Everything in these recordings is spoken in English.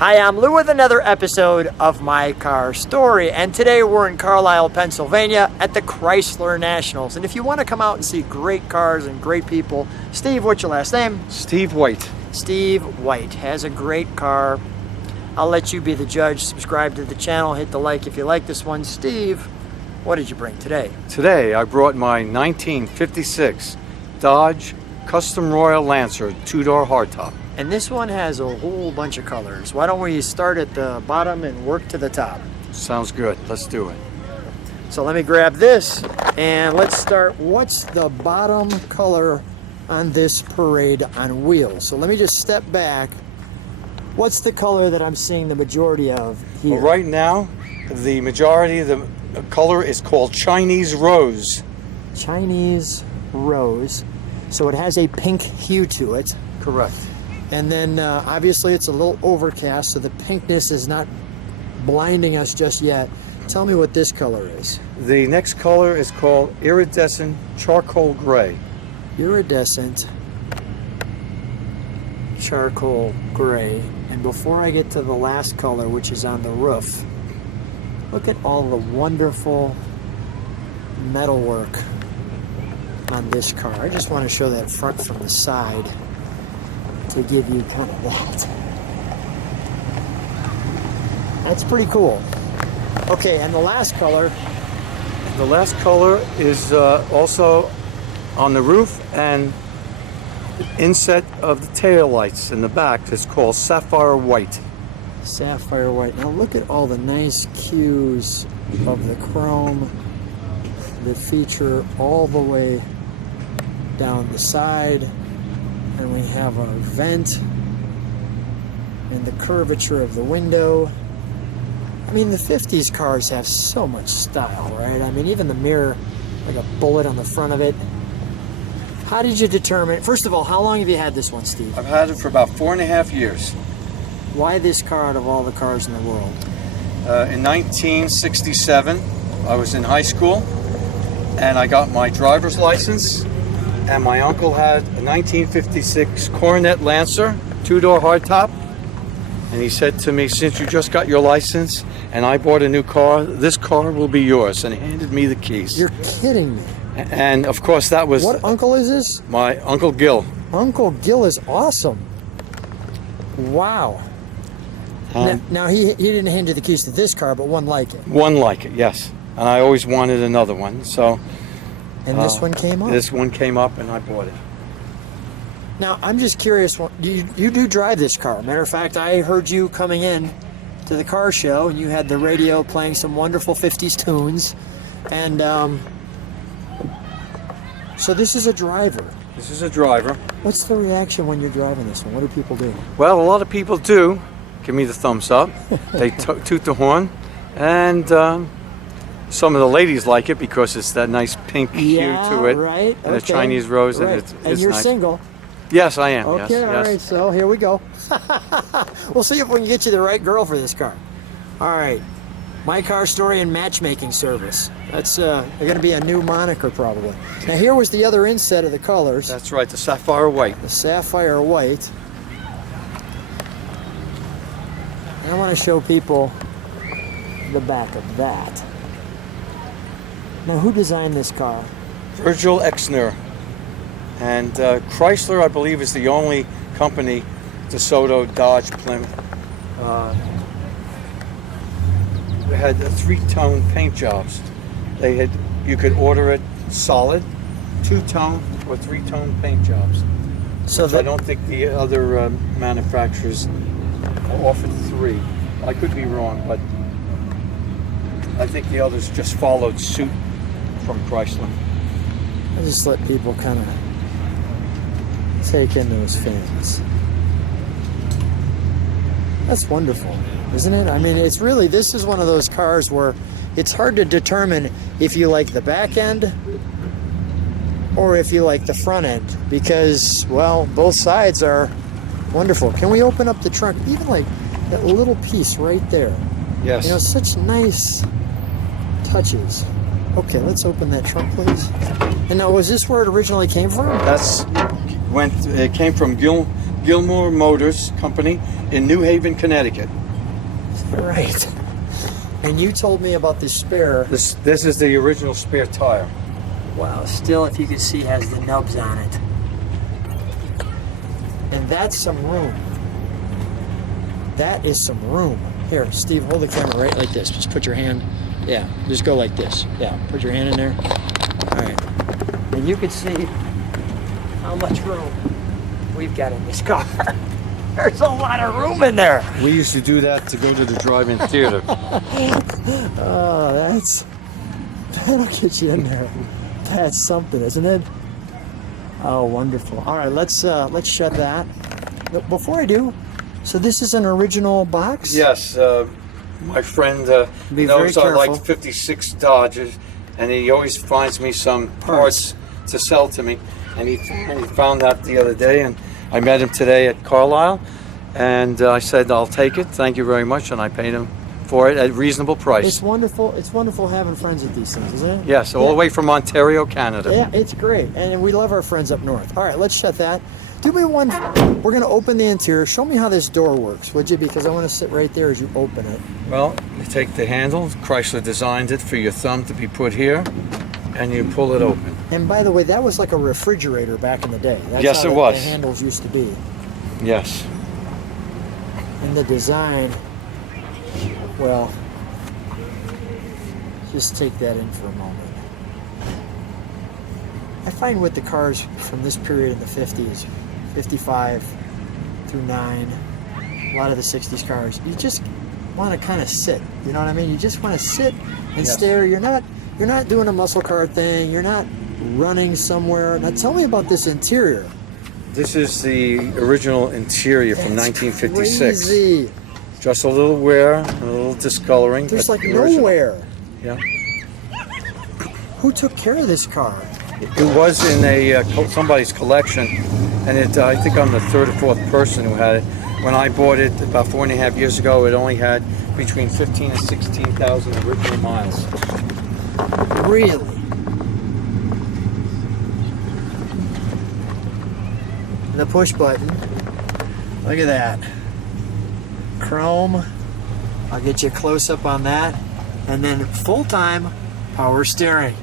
Hi, I'm Lou with another episode of My Car Story, and today we're in Carlisle, Pennsylvania at the Chrysler Nationals. And if you want to come out and see great cars and great people, Steve, what's your last name? Steve White. Steve White has a great car. I'll let you be the judge. Subscribe to the channel, hit the like if you like this one. Steve, what did you bring today? Today I brought my 1956 Dodge Custom Royal Lancer two-door hardtop. And this one has a whole bunch of colors. Why don't we start at the bottom and work to the top? Sounds good. Let's do it. So let me grab this and let's start. What's the bottom color on this Parade on Wheels? So let me just step back. What's the color that I'm seeing the majority of here? Well, right now, the majority of the color is called Chinese Rose. Chinese Rose. So it has a pink hue to it. Correct. And then obviously it's a little overcast, so the pinkness is not blinding us just yet. Tell me what this color is. The next color is called Iridescent Charcoal Gray. Iridescent Charcoal Gray. And before I get to the last color, which is on the roof, look at all the wonderful metalwork on this car. I just want to show that front from the side to give you kind of that. That's pretty cool. Okay, and the last color? The last color is also on the roof and the inset of the tail lights in the back is called Sapphire White. Sapphire White. Now look at all the nice cues of the chrome that feature all the way down the side. And we have a vent and the curvature of the window. I mean, the 50s cars have so much style, right? I mean, even the mirror, like a bullet on the front of it. How did you determine, first of all, how long have you had this one, Steve? I've had it for about 4.5 years. Why this car out of all the cars in the world? In 1967, I was in high school and I got my driver's license. And my uncle had a 1956 Coronet Lancer, two-door hardtop. And he said to me, since you just got your license and I bought a new car, this car will be yours. And he handed me the keys. You're kidding me. And of course that was... What uncle is this? My Uncle Gil. Uncle Gil is awesome. Wow. Now he didn't hand you the keys to this car, but one like it. One like it, yes. And I always wanted another one, so... And this one came up? This one came up and I bought it. Now, I'm just curious, you do drive this car. Matter of fact, I heard you coming in to the car show and you had the radio playing some wonderful 50s tunes. And so this is a driver. This is a driver. What's the reaction when you're driving this one? What do people do? Well, a lot of people do give me the thumbs up. They toot the horn. And... some of the ladies like it because it's that nice pink hue to it, right? And a Chinese rose, right. and you're nice. Single. Yes, I am. Okay, yes, all yes. right. So here we go. We'll see if we can get you the right girl for this car. All right, My Car Story and Matchmaking Service. That's going to be a new moniker probably. Now here was the other inset of the colors. That's right, the Sapphire White. The Sapphire White. And I want to show people the back of that. Now, who designed this car? Virgil Exner. And Chrysler, I believe, is the only company, DeSoto, Dodge, Plymouth. They had three-tone paint jobs. You could order it solid, two-tone, or three-tone paint jobs. So I don't think the other manufacturers offered three. I could be wrong, but I think the others just followed suit from Chrysler. I just let people kind of take in those fans. That's wonderful, isn't it? I mean, it's really, this is one of those cars where it's hard to determine if you like the back end or if you like the front end because, well, both sides are wonderful. Can we open up the trunk? Even like that little piece right there. Yes. You know, such nice touches. Okay, let's open that trunk, please. And now, was this where it originally came from? It came from Gilmore Motors Company in New Haven, Connecticut. Right. And you told me about this spare. This is the original spare tire. Wow, still, if you can see, has the nubs on it. And that's some room. That is some room. Here, Steve, hold the camera right like this. Just put your hand, yeah, just go like this. Yeah, put your hand in there. All right. And you can see how much room we've got in this car. There's a lot of room in there. We used to do that to go to the drive-in theater. Oh, that'll get you in there. That's something, isn't it? Oh, wonderful. All right, let's shut that. Before I do, so this is an original box? Yes, my friend Be knows very I like careful. 56 Dodges, and he always finds me some parts to sell to me. And he found that the other day, and I met him today at Carlisle, and I said, I'll take it, thank you very much, and I paid him for it at a reasonable price. It's wonderful. It's wonderful having friends at these things, isn't it? Yes, all the way from Ontario, Canada. Yeah, it's great, and we love our friends up north. All right, let's shut that. Do me one. We're going to open the interior. Show me how this door works, would you? Because I want to sit right there as you open it. Well, you take the handle. Chrysler designed it for your thumb to be put here, and you pull it open. And by the way, that was like a refrigerator back in the day. That's Yes, how it was. The handles used to be. Yes. And the design, well, just take that in for a moment. I find with the cars from this period in the 50s, 55 through 9, a lot of the 60s cars, you just want to kind of sit. You know what I mean? You just want to sit and stare. You're not doing a muscle car thing. You're not running somewhere. Now tell me about this interior. This is the original interior from That's 1956. Crazy. Just a little wear, a little discoloring. There's but like the original. nowhere. Yeah. Who took care of this car? It was in a somebody's collection, and I think I'm the third or fourth person who had it. When I bought it about 4.5 years ago, it only had between 15 and 16,000 original miles. Really? The push button. Look at that. Chrome. I'll get you a close up on that. And then full-time power steering.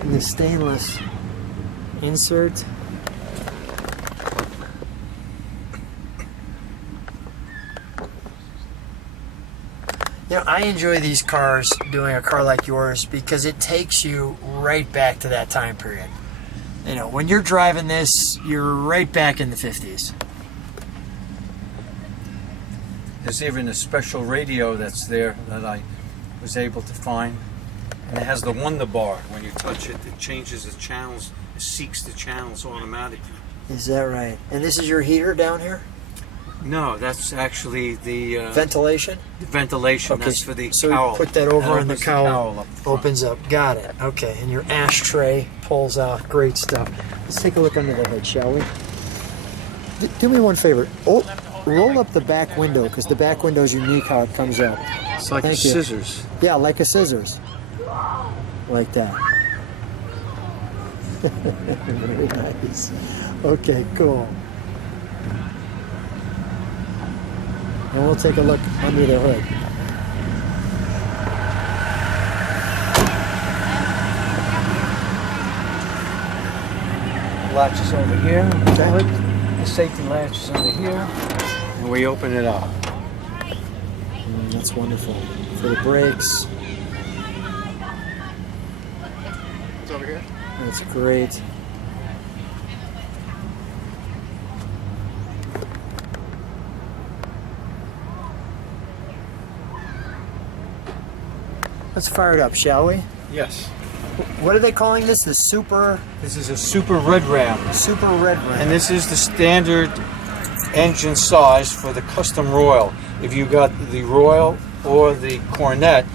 And the stainless insert. You know, I enjoy these cars, doing a car like yours, because it takes you right back to that time period. You know, when you're driving this, you're right back in the 50s. There's even a special radio that's there that I was able to find. And it has the Wonder Bar. When you touch it, it changes the channels. It seeks the channels automatically. Is that right? And this is your heater down here? No, that's actually the Ventilation? ventilation. Okay, That's for the so cowl. you put that over and the opens cowl up front. opens up. Got it. Okay, and your ashtray pulls out. Great stuff. Let's take a look under the hood, shall we? Do me one favor. Roll up the back window, because the back window is unique how it comes up. It's like Thank you. scissors. Yeah, like a scissors. Like that. Very nice. Okay, cool. And we'll take a look under the hood. Latch is over here. Okay. The safety latch is over here. And we open it up. That's wonderful. For the brakes. It's over here. That's great. Let's fire it up, shall we? Yes. What are they calling this? The Super This is a Super Red Ram. Red Ram. And this is the standard engine size for the Custom Royal. If you got the Royal or the Cornet,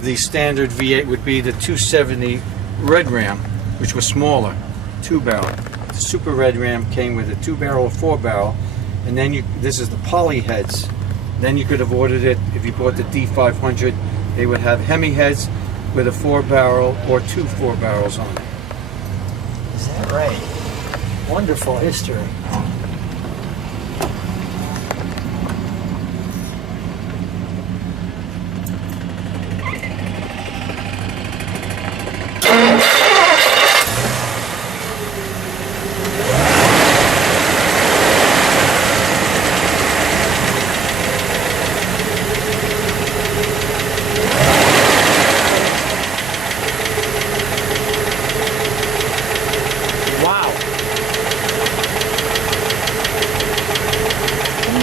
the standard V8 would be the 270 Red Ram, which was smaller, 2-barrel. The Super Red Ram came with a 2-barrel or 4-barrel, and then this is the poly heads. Then you could have ordered it if you bought the D500 They would have Hemi heads with a 4-barrel or 2 4-barrels on it. Is that right? Wonderful history.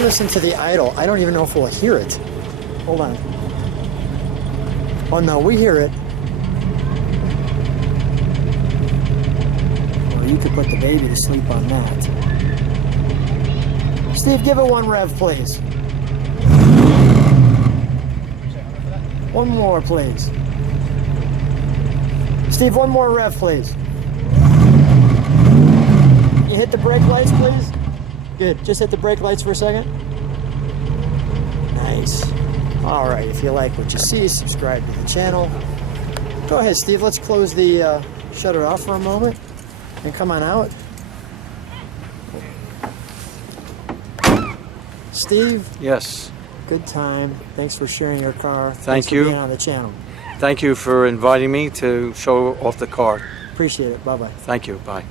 Listen to the idle. I don't even know if we'll hear it. Hold on. Oh no, we hear it. Or you could put the baby to sleep on that. Steve, give it 1 rev, please. One more, please. Steve, 1 more rev, please. You hit the brake lights, please. Good. Just hit the brake lights for a second. Nice. All right. If you like what you see, subscribe to the channel. Go ahead, Steve. Let's close the shutter off for a moment and come on out. Steve? Yes. Good time. Thanks for sharing your car. Thank you. For being on the channel. Thank you for inviting me to show off the car. Appreciate it. Bye-bye. Thank you. Bye.